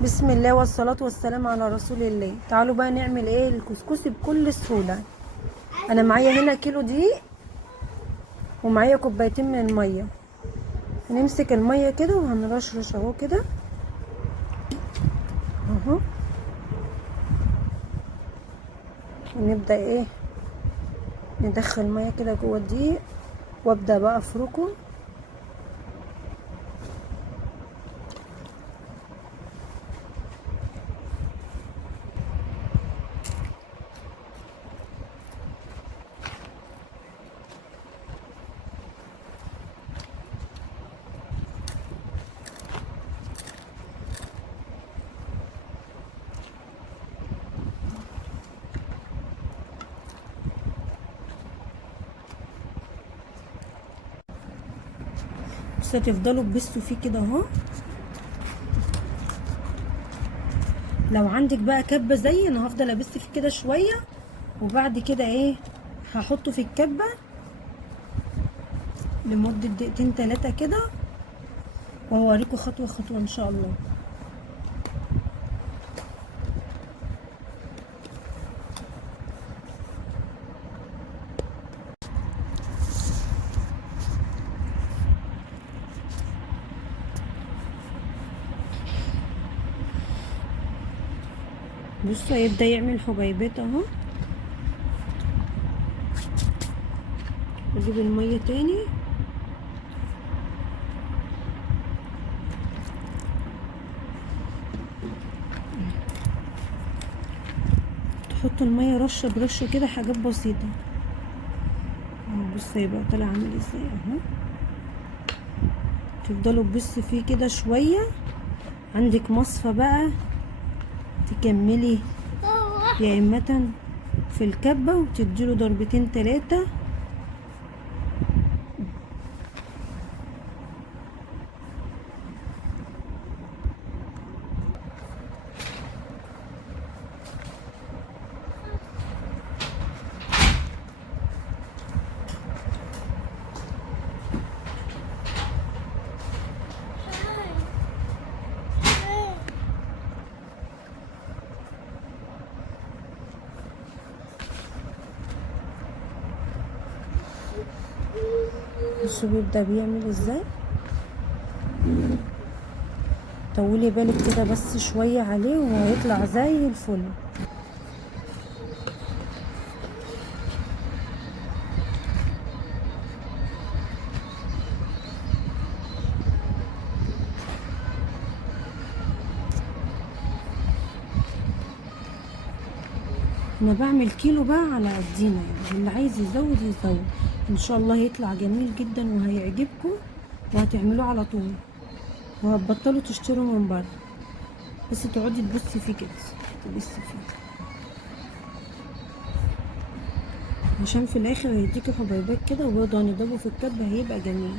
بسم الله والصلاة والسلام على رسول الله. تعالوا بقى نعمل ايه الكسكسي بكل سهولة. انا معايا هنا كيلو دقيق ومعايا كوبايتين من المية. هنمسك المية كده وهنرشرش اهو كده اهو، ونبدأ ايه ندخل المية كده جوه الدقيق وابدأ بقى افركه. بس هتفضلوا تبسوا فيه كده اهو. لو عندك بقى كبة زي انا هفضل ابس فيه كده شوية، وبعد كده ايه هحطه في الكبة لمدة دقيقتين 3 كده، وهوريكم خطوة خطوة ان شاء الله. بصوا هيبدأ يعمل حبيبات اهو. اجيب المية تاني تحطوا المية رشة برشة كده، حاجات بسيطة. بصوا هيبقى طالع عامل ازاي اهو. تفضلوا تبصوا فيه كده شوية. عندك مصفى بقى تكملي يا إمة في الكبة وتديله ضربتين 3. بصوا بيبدأ بيعمل ازاي. طولي بالك كده بس شوية عليه وهيطلع زي الفل. انا بعمل كيلو بقى على قدينا، يعني اللي عايز يزود يزود. ان شاء الله هيطلع جميل جدا وهيعجبكم وهتعملوه على طول، وهتبطلوا تشتروا من بره. بس تقعدي تبصي فيه كده، تبصي فيه عشان في الاخر هيديكي حبيبات كده، وبرضه هنضربه في الكبة هيبقى جميل.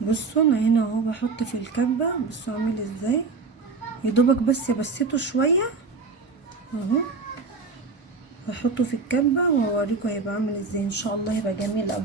بصوا انا هنا اهو بحط في الكبة. بصوا عامل ازاي، يدوبك بس بسيته شوية اهو. هحطه في الكبة واوريكم هيبقى عامل ازاي. ان شاء الله هيبقى جميل اوي.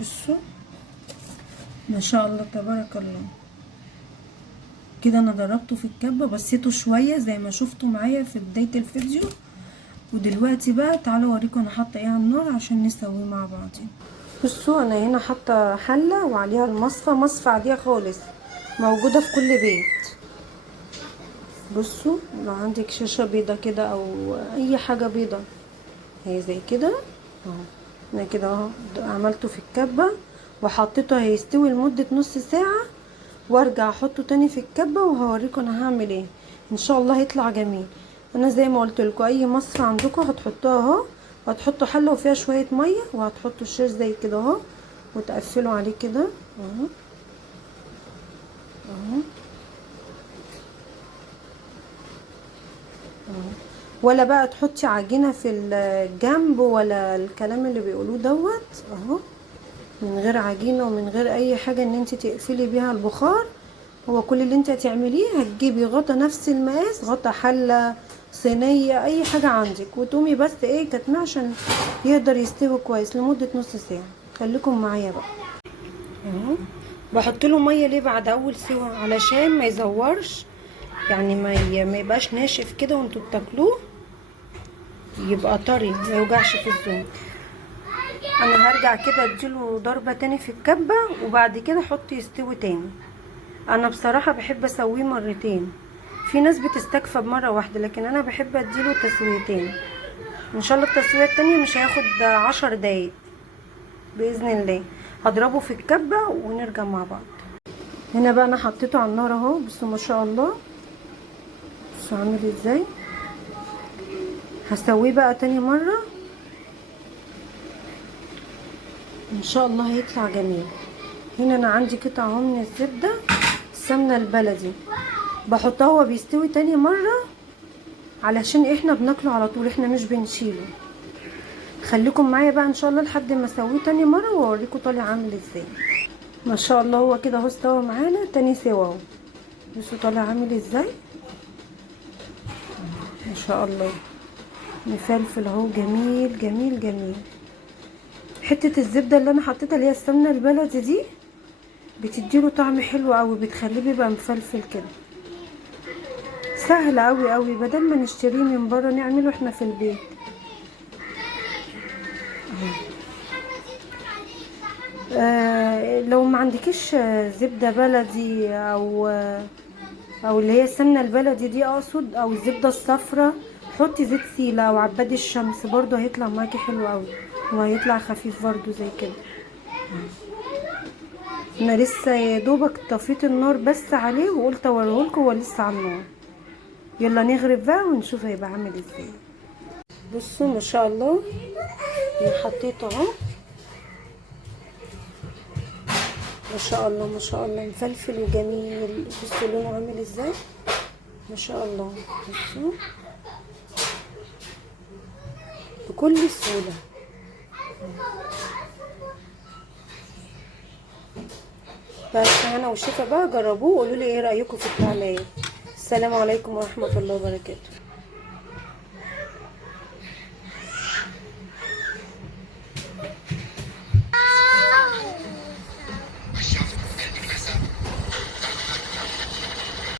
بصوا ما شاء الله تبارك الله. كده انا ضربته في الكبه، بسيته شويه زي ما شفتوا معايا في بدايه الفيديو. ودلوقتي بقى تعالوا اوريكم انا حاطه ايه على النار عشان نسويه مع بعضين. بصوا انا هنا حاطه حله وعليها مصفى عاديه خالص موجوده في كل بيت. بصوا لو عندك شاشه بيضه كده او اي حاجه بيضه هي زي كده اهو. انا كده اهو عملته في الكبه وحطيته هيستوي لمده نص ساعه، وارجع احطه تاني في الكبه وهوريكم انا هعمل ايه. ان شاء الله هيطلع جميل. انا زي ما قلت لكم اي مصفى عندكم هتحطوها اهو، وهتحطوا حله وفيها شويه ميه، وهتحطوا الشاش زي كده اهو وتقفلوا عليه كده اهو اهو. ولا بقى تحطي عجينه في الجنب ولا الكلام اللي بيقولوه دوت اهو، من غير عجينه ومن غير اي حاجه ان انت تقفلي بيها البخار. هو كل اللي انت هتعمليه هتجيبي غطا نفس المقاس، غطا حله صينيه اي حاجه عندك، وتقومي بس ايه كاتمه عشان يقدر يستوي كويس لمده نص ساعه. خليكم معايا بقى اهو. بحط له ميه ليه بعد اول سوا؟ علشان ما يزورش، يعني ما يبقاش ناشف كده وانتوا بتاكلوه، يبقى طري ما يوجعش في الزور. انا هرجع كده اديله ضربه تاني في الكبه وبعد كده احطه يستوي تاني. انا بصراحه بحب اسويه مرتين، في ناس بتستكفى بمره واحده، لكن انا بحب اديله تسويتين. ان شاء الله التسويه التانية مش هياخد 10 دقايق باذن الله. هضربه في الكبه ونرجع مع بعض. هنا بقى انا حطيته على النار اهو. بصوا ما شاء الله، بصوا عامل ازاي. هسويه بقى تاني مره ان شاء الله هيطلع جميل. هنا انا عندي قطعه اهو من الزبده السمنه البلدي، بحطها هو بيستوي تاني مره علشان احنا بناكله على طول، احنا مش بنشيله. خليكم معايا بقى ان شاء الله لحد ما اسويه تاني مره واوريكم طالع عامل ازاي. ما شاء الله هو كده اهو استوى معانا تاني سوا اهو. بصوا طالع عامل ازاي ما شاء الله، مفلفل اهو جميل جميل جميل. حته الزبده اللي انا حطيتها اللي هي السمنه البلدي دي بتديله طعم حلو قوي، بتخليه بيبقى مفلفل كده. سهل قوي قوي، بدل ما نشتريه من بره نعمله احنا في البيت. لو ما عندكيش زبده بلدي او اللي هي السمنه البلدي دي اقصد، او الزبده الصفراء، حطي زيت سيله او عباد الشمس برضو هيطلع معاكي حلو قوي، وهيطلع خفيف برضو زي كده. انا لسه يا دوبك طفيت النار بس عليه وقلت اوريهولكم هو لسه على النار. يلا نغرب بقى ونشوف هيبقى عامل ازاي. بصوا ما شاء الله انا حطيته اهو، ما شاء الله ما شاء الله مفلفل وجميل. بصوا لونه عامل ازاي ما شاء الله. بصوا بكل سهوله. بس هنا والشفا بقى، جربوه وقولوا لي ايه رايكم في الطعميه. السلام عليكم ورحمه الله وبركاته.